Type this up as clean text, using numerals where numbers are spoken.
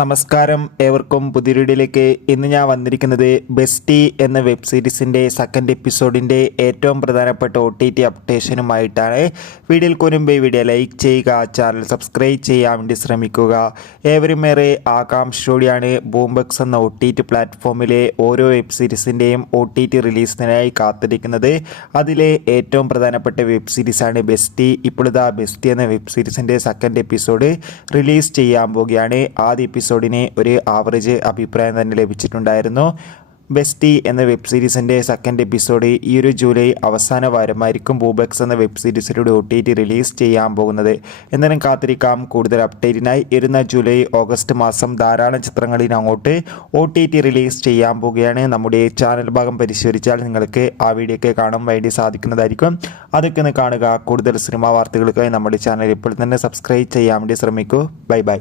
നമസ്കാരം, ഏവർക്കും പുതിയൊരു വീഡിയോയിലേക്ക്. ഇന്ന് ഞാൻ വന്നിരിക്കുന്നത് ബെസ്റ്റി എന്ന വെബ് സീരീസിൻ്റെ സെക്കൻഡ് എപ്പിസോഡിൻ്റെ ഏറ്റവും പ്രധാനപ്പെട്ട OTT അപ്ഡേഷനുമായിട്ടാണ്. വീഡിയോയിൽ മുൻപ് വീഡിയോ ലൈക്ക് ചെയ്യുക, ചാനൽ സബ്സ്ക്രൈബ് ചെയ്യാൻ വേണ്ടി ശ്രമിക്കുക. ഏവരും ഏറെ ആകാംക്ഷയോടെയാണ് ബൂംബക്സ് എന്ന OTT പ്ലാറ്റ്ഫോമിലെ ഓരോ വെബ് സീരീസിൻ്റെയും OTT റിലീസിനായി കാത്തിരിക്കുന്നത്. അതിലെ ഏറ്റവും പ്രധാനപ്പെട്ട വെബ് സീരീസാണ് ബെസ്റ്റി. ഇപ്പോഴിതാ ബെസ്റ്റി എന്ന വെബ് സീരീസിൻ്റെ സെക്കൻഡ് എപ്പിസോഡ് റിലീസ് ചെയ്യാൻ പോവുകയാണ്. ആദ്യ എപ്പിസോഡിന് ഒരു ആവറേജ് അഭിപ്രായം തന്നെ ലഭിച്ചിട്ടുണ്ടായിരുന്നു. ബെസ്റ്റി എന്ന വെബ് സീരീസിൻ്റെ സെക്കൻഡ് എപ്പിസോഡ് ഈ ഒരു ജൂലൈ അവസാന വാരമായിരിക്കും ബൂംബക്സ് എന്ന വെബ് സീരീസിലൂടെ OTT റിലീസ് ചെയ്യാൻ പോകുന്നത്. എന്നാലും കാത്തിരിക്കാം. കൂടുതൽ അപ്ഡേറ്റിനായി വരുന്ന ജൂലൈ ഓഗസ്റ്റ് മാസം ധാരാളം ചിത്രങ്ങളിൽ അങ്ങോട്ട് OTT റിലീസ് ചെയ്യാൻ പോവുകയാണ്. നമ്മുടെ ചാനൽ ഭാഗം പരിശോധിച്ചാൽ നിങ്ങൾക്ക് ആ വീഡിയോയൊക്കെ കാണാൻ വേണ്ടി സാധിക്കുന്നതായിരിക്കും. അതൊക്കെ ഒന്ന് കാണുക. കൂടുതൽ സിനിമാ വാർത്തകൾക്കായി നമ്മുടെ ചാനൽ ഇപ്പോൾ തന്നെ സബ്സ്ക്രൈബ് ചെയ്യാൻ വേണ്ടി ശ്രമിക്കൂ. Bye bye.